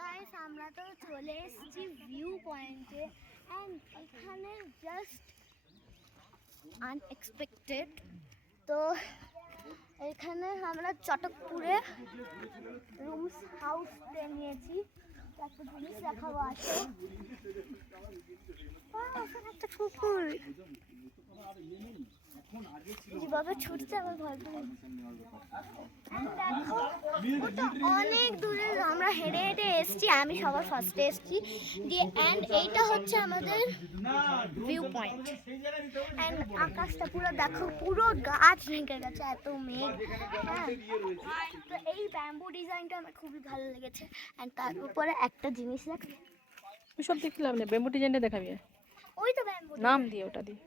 Guys আমরা তো চলে এসেছি ভিউ পয়েন্টে অ্যান্ড এখানে জাস্ট আনএক্সপেক্টেড। তো এখানে আমরা চটকপুরে রুমস হাউস নিয়েছি। একটা জিনিস দেখাবো, আসো। ওখানে একটা কুকুর যেভাবে ছুটছে আমার ভয় করে। দেখো অনেক দূরে আমরা হেঁটে হেঁটে এসছি, আমি সবার ফার্স্টে এসছি দিয়ে। অ্যান্ড এইটা হচ্ছে আমাদের ভিউ পয়েন্ট। অ্যান্ড আকাশটা পুরো দেখো, পুরো গাছ ভেঙে গেছে, এত মেঘ। হ্যাঁ, তো এই ব্যাম্বু ডিজাইনটা আমার খুবই ভালো লেগেছে। অ্যান্ড তার উপরে একটা জিনিস দেখ, সব দেখলাম না, ব্যাম্বু ডিজাইনটা দেখাবি। ওই তো ব্যাম্বু নাম দিয়ে ওটা দিয়ে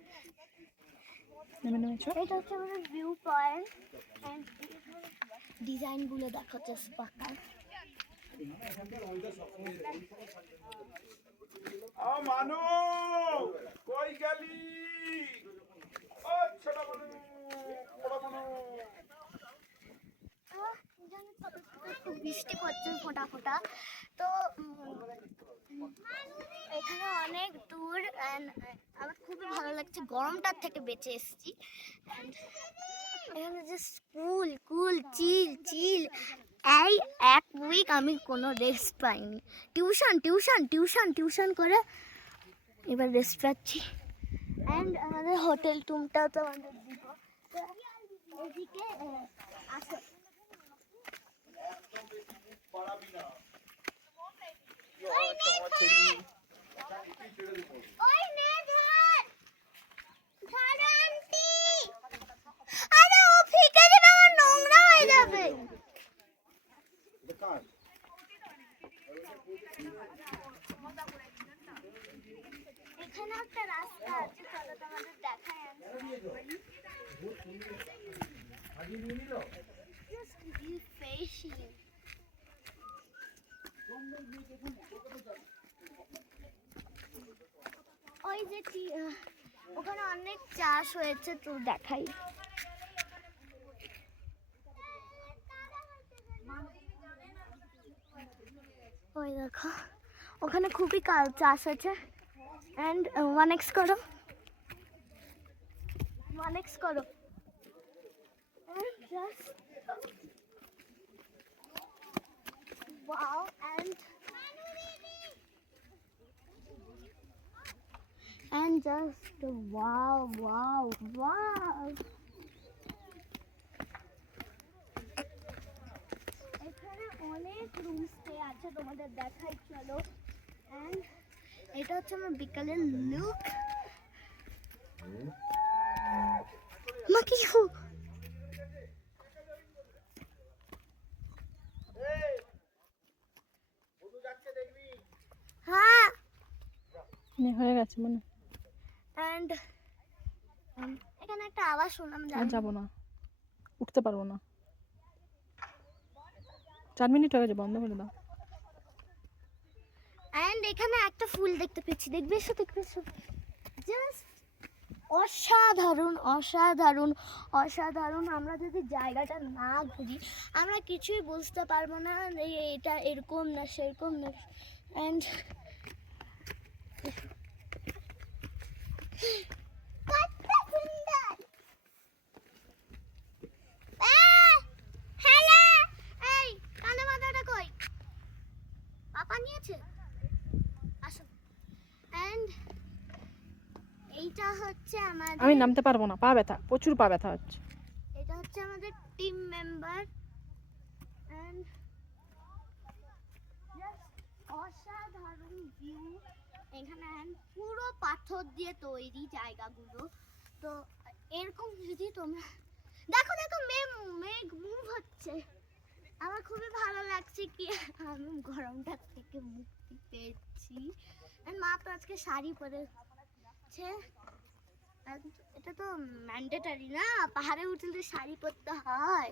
এটা হচ্ছে আমাদের ভিউ পয়েন্ট। অ্যান্ড ডিজাইনগুলো দেখো জাস্ট পাকা। মানু কই গেলি? ও ছোট মানু, বড় মানু। বৃষ্টি পড়ছে ফোঁটা ফোঁটা। তো এখানে অনেক দূর অ্যান্ড আমার খুবই ভালো লাগছে, গরমটার থেকে বেঁচে এসেছি। এখানে জাস্ট কুল কুল চিল চিল। এই এক উইক আমি কোনো রেস্ট পাইনি, টিউশন টিউশন টিউশন টিউশন করে এবার রেস্ট পাচ্ছি। অ্যান্ড আমাদের হোটেল রুমটাও তো আমাদের দিব। এদিকে আসো, এখানে একটা রাস্তা আছে, চলো তোমাদের দেখাই। ওই যে ওখানে অনেক চাষ হয়েছে, তো দেখাই। ওই দেখো ওখানে খুবই চাষ হয়েছে। অ্যান্ড 1x করো, 1x করো। And just wow, and just wow wow wow. এখানে অনেক রুম স্টে আছে, তোমাদের দেখাই চলো। অ্যান্ড এটা হচ্ছে আমার বিকালের লুক। মা কি হ্যাঁ হয়ে গেছে মানে। অ্যান্ড এখানে একটা আওয়াজ শুনলাম, আর যাবো না, উঠতে পারবো না। 4 মিনিট হয়ে গেছে, বন্ধ করে দাও। অ্যান্ড এখানে একটা ফুল দেখতে পেয়েছি, দেখবে এসো দেখবে এসো। জাস্ট অসাধারণ অসাধারণ অসাধারণ। আমরা যদি জায়গাটা না ঘুরি আমরা কিছুই বুঝতে পারবো না যে এটা এরকম না সেরকম না। অ্যান্ড এই কানে মাথাটা কই? পাপা নিয়েছে, আসো। অ্যান্ড এইটা হচ্ছে আমাদের, আমি নামতে পারবো না, পা ব্যথা, প্রচুর পা ব্যথা হচ্ছে। এটা হচ্ছে আমাদের টিম মেম্বার। অ্যান্ড অসাধারণ ভিউ এখানে। পুরো পাথর দিয়ে তৈরি জায়গাগুলো। তো এরকম যদি তোমরা দেখো, দেখো মেঘ মুভ হচ্ছে, আমার খুবই ভালো লাগছে কি আমি গরমটা থেকে মুক্তি পেয়েছি। মা তো আজকে শাড়ি পরেছে, এটা তো ম্যান্ডেটারি না, পাহাড়ে উঠলে শাড়ি পরতে হয়।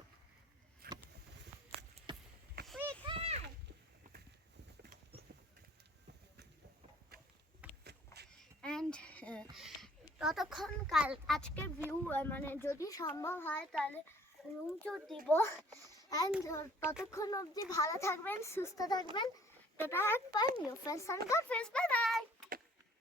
অ্যান্ড ততক্ষণ আজকে ভিউ মানে যদি সম্ভব হয় তাহলে রুম ট্যুর দিব। অ্যান্ড ততক্ষণ অবধি ভালো থাকবেন, সুস্থ থাকবেন, Total hat bei mir. Für Sandra, fürs Banner.